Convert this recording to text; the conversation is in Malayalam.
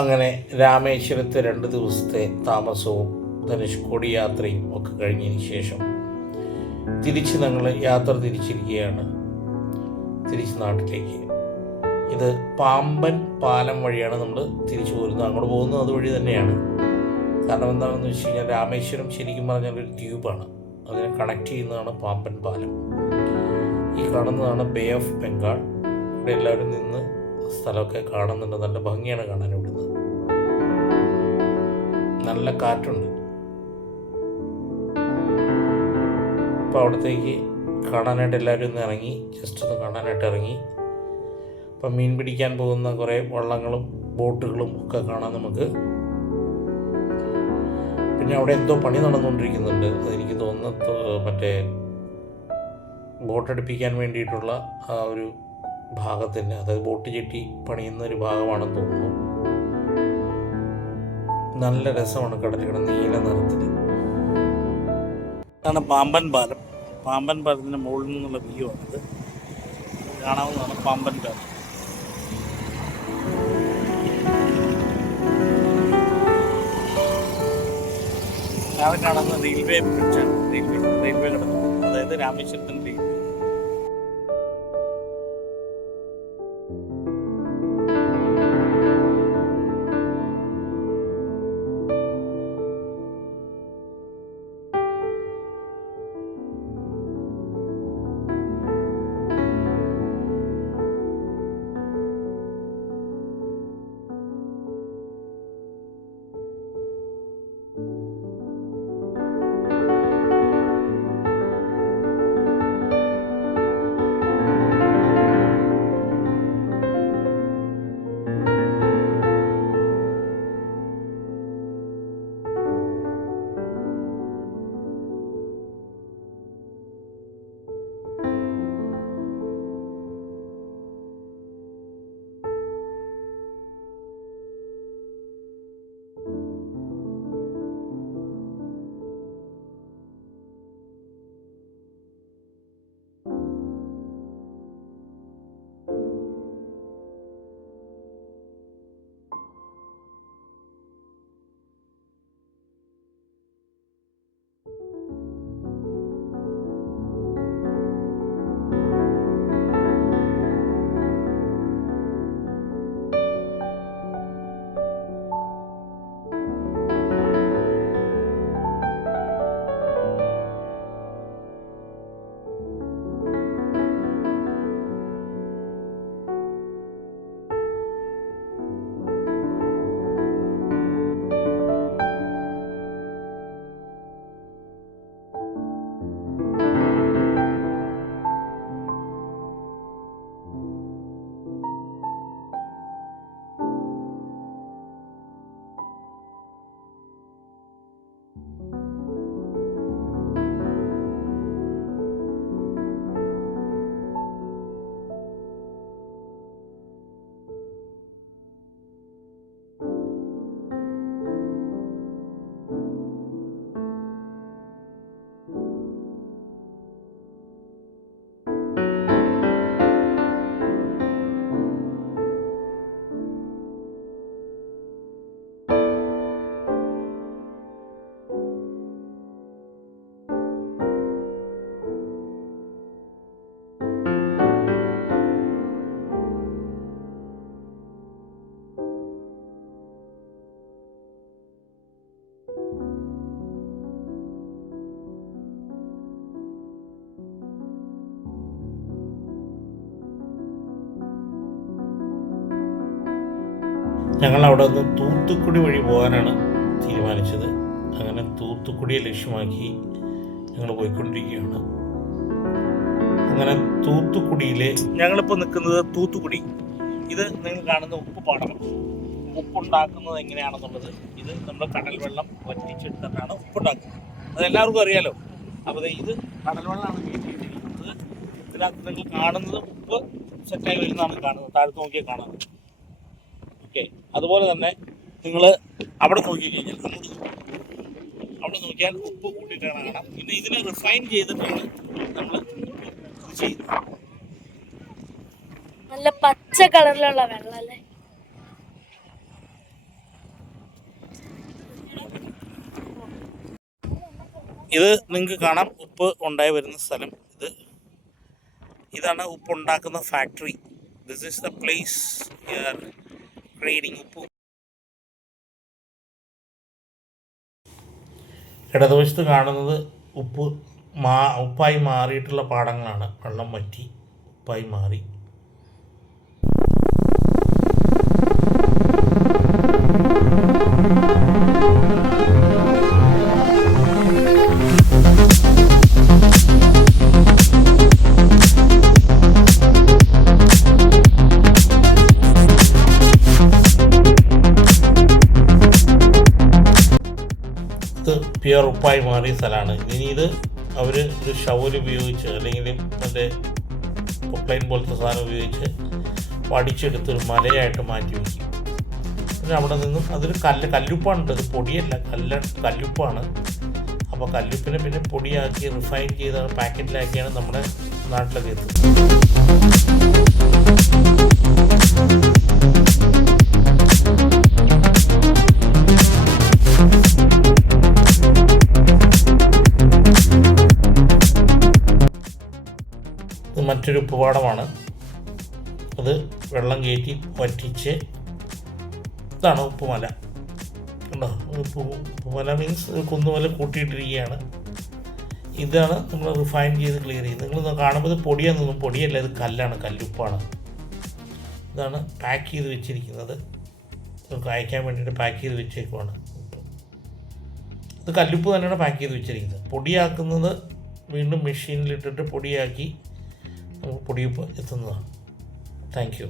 അങ്ങനെ രാമേശ്വരത്തെ 2 ദിവസത്തെ താമസവും ധനുഷ്കോടി യാത്രയും ഒക്കെ കഴിഞ്ഞതിന് ശേഷം തിരിച്ച് ഞങ്ങൾ യാത്ര തിരിച്ചിരിക്കുകയാണ് തിരിച്ച് നാട്ടിലേക്ക്. ഇത് പാമ്പൻ പാലം വഴിയാണ് നമ്മൾ തിരിച്ചു പോരുന്നത്. അങ്ങോട്ട് പോകുന്നത് അതുവഴി തന്നെയാണ്. കാരണം എന്താണെന്ന് വെച്ച് കഴിഞ്ഞാൽ രാമേശ്വരം ശരിക്കും പറഞ്ഞാൽ ഒരു ട്യൂബാണ്, അതിനെ കണക്ട് ചെയ്യുന്നതാണ് പാമ്പൻ പാലം. ഈ കാണുന്നതാണ് ബേ ഓഫ് ബംഗാൾ. ഇവിടെ എല്ലാവരും നിന്ന് സ്ഥലമൊക്കെ കാണുന്നുണ്ട്. നല്ല ഭംഗിയാണ് കാണാൻ ഇവിടുന്ന്. നല്ല കാറ്റുണ്ട്. അപ്പോൾ അവിടത്തേക്ക് കാണാനായിട്ട് എല്ലാവരും ഒന്ന് ഇറങ്ങി, ജസ്റ്റ് ഒന്ന് കാണാനായിട്ട് ഇറങ്ങി. അപ്പം മീൻ പിടിക്കാൻ പോകുന്ന കുറേ വള്ളങ്ങളും ബോട്ടുകളും ഒക്കെ കാണാം നമുക്ക്. പിന്നെ അവിടെ എന്തോ പണി നടന്നുകൊണ്ടിരിക്കുന്നുണ്ട്. അതെനിക്ക് തോന്നുന്നു മറ്റേ ബോട്ടടുപ്പിക്കാൻ വേണ്ടിയിട്ടുള്ള ആ ഒരു ഭാഗത്തിന്, അതായത് ബോട്ട് ചെട്ടി പണിയുന്ന ഒരു ഭാഗമാണെന്ന് തോന്നുന്നു. നല്ല രസമാണ് കടലിൽ നീല നിറത്തിൽ. ഇതാണ് പാമ്പൻ പാലം. പാമ്പൻ പാലത്തിൻ്റെ മുകളിൽ നിന്നുള്ള വ്യൂ ആണിത്. കാണാവുന്നതാണ് പാമ്പൻ പാലം. അവിടെ കാണുന്ന റെയിൽവേ ബ്രിഡ്ജാണ്. റെയിൽവേ കിടക്കുന്നത്, അതായത് രാമേശ്വരത്തിൻ്റെ റെയിൽവേ. ഞങ്ങൾ അവിടെ നിന്ന് തൂത്തുക്കുടി വഴി പോകാനാണ് തീരുമാനിച്ചത്. അങ്ങനെ തൂത്തുക്കുടിയെ ലക്ഷ്യമാക്കി ഞങ്ങൾ പോയിക്കൊണ്ടിരിക്കുകയാണ്. അങ്ങനെ തൂത്തുക്കുടിയിലെ ഞങ്ങളിപ്പോൾ നിൽക്കുന്നത് തൂത്തുക്കുടി. ഇത് നിങ്ങൾ കാണുന്ന ഉപ്പുപാടം. ഉപ്പുണ്ടാക്കുന്നത് എങ്ങനെയാണെന്നുള്ളത്, ഇത് നമ്മൾ കടൽ വെള്ളം വറ്റിച്ചെടുത്തിട്ടാണ് ഉപ്പുണ്ടാക്കുന്നത്. അതെല്ലാവർക്കും അറിയാലോ. അപ്പോൾ ഇത് കടൽ വെള്ളമാണ് വീട്ടിലിരിക്കുന്നത്. ഇതിനകത്ത് നിങ്ങൾ കാണുന്നത് ഉപ്പ് സെറ്റായി വരുന്നതാണ് കാണുന്നത്. താഴത്ത് നോക്കിയാൽ കാണുന്നത്. ഓക്കെ, അതുപോലെ തന്നെ നിങ്ങൾ അവിടെ നോക്കിക്കഴിഞ്ഞാൽ അവിടെ നോക്കിയാൽ ഉപ്പ് കൂട്ടിയിട്ടാണ് കാണാം. പിന്നെ ഇതിനെ റിഫൈൻ ചെയ്തിട്ടാണ് നമ്മൾ ഉപ്പ് ചെയ്യുന്നത്. നല്ല പച്ച കളറിലുള്ള വെള്ളം അല്ലേ? ഇത് നിങ്ങൾക്ക് കാണാം ഉപ്പ് ഉണ്ടായി വരുന്ന സ്ഥലം. ഇതാണ് ഉപ്പ് ഉണ്ടാക്കുന്ന factory. This is the place creating ഉപ്പ്. ഇടതുവശത്ത് കാണുന്നത് ഉപ്പായി മാറിയിട്ടുള്ള പാടങ്ങളാണ്. വെള്ളം വറ്റി ഉപ്പായി മാറി. പ്യുവർ ഉപ്പായി മാറിയ സ്ഥലമാണ്. ഇനി ഇത് അവർ ഒരു ഷവൽ ഉപയോഗിച്ച് അല്ലെങ്കിൽ മറ്റേ പൊക്ലൈൻ പോലത്തെ സാധനം ഉപയോഗിച്ച് വടിച്ചെടുത്തൊരു മലയായിട്ട് മാറ്റി വയ്ക്കും. പിന്നെ അവിടെ നിന്നും അതൊരു കല്ലുപ്പാണ്. അത് പൊടിയല്ല, കല്ലുപ്പാണ്. അപ്പോൾ കല്ലുപ്പിനെ പിന്നെ പൊടിയാക്കി റിഫൈൻ ചെയ്താണ് പാക്കറ്റിലാക്കിയാണ് നമ്മുടെ നാട്ടിലൊക്കെ എത്തുന്നത്. മറ്റൊരു ഉപ്പുപാടമാണ്. അത് വെള്ളം കയറ്റി വറ്റിച്ച് ഇതാണ് ഉപ്പുമല. കണ്ടോ, ഉപ്പുമല മീൻസ് കുന്നുമല കൂട്ടിയിട്ടിരിക്കുകയാണ്. ഇതാണ് നമ്മൾ റിഫൈൻ ചെയ്ത് ക്ലിയർ ചെയ്ത്. നിങ്ങൾ കാണുമ്പോൾ ഇത് പൊടിയാണെന്നൊന്നും പൊടിയല്ല, ഇത് കല്ലാണ്, കല്ലുപ്പാണ്. ഇതാണ് പാക്ക് ചെയ്ത് വെച്ചിരിക്കുന്നത്. നമുക്ക് അയക്കാൻ വേണ്ടിയിട്ട് പാക്ക് ചെയ്ത് വെച്ചേക്കുവാണ്. ഇത് കല്ലുപ്പ് തന്നെയാണ് പാക്ക് ചെയ്ത് വെച്ചിരിക്കുന്നത്. പൊടിയാക്കുന്നത് വീണ്ടും മെഷീനിലിട്ടിട്ട് പൊടിയാക്കി നമുക്ക് പൊടിയുപ്പ് എത്തുന്നതാണ്. Thank you.